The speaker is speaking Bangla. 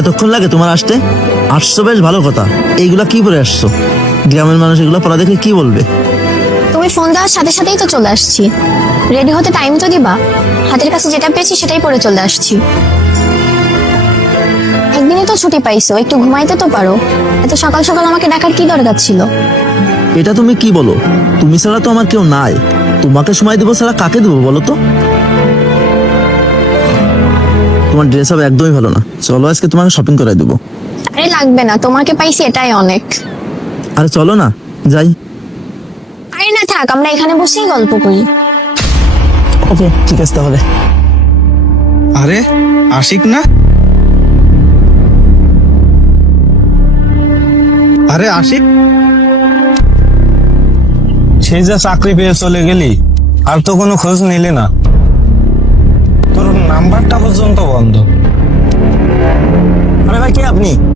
এতক্ষণ লাগে তোমার আসতে? আসছো বেশ ভালো কথা, এইগুলা কি পরে আসছো? গ্রামের মানুষ এগুলো পড়া দেখে কি বলবে? তুমি ফোন দেওয়ার সাথে সাথেই তো চলে আসছি। রেডি হতে টাইম তো দিবা। হাতের কাছে যেটা পেয়েছি সেটাই পরে চলে আসছি। একদিনই তো ছুটি পাইছো, একটু ঘুমাইতে তো পারো। এত সকাল সকাল আমাকে ডাকার কি দরকার ছিল? এটা তুমি কি বলো? তুমি ছাড়া তো আমার কেউ নাই। তোমাকে সময় দেবো ছাড়া কাকে দেবো বলো তো? তোমার ড্রেস আপ একদমই ভালো না, চলো আজকে তোমাকে শপিং করাই দেবো। আরে লাগবে না, তোমাকে পাইছি এটাই অনেক। আরে চলো না, যাই। আরে না থাক, আমরা এখানে বসেই গল্প করি। ওকে ঠিক আছে তাহলে। আরে আশিক না? আরে আশিক, সেই যে চাকরি পেয়ে চলে গেলি, আর তো কোনো খোঁজ নিলি না। তোর নাম্বারটা পর্যন্ত বন্ধ। আরে ভাই কে আপনি?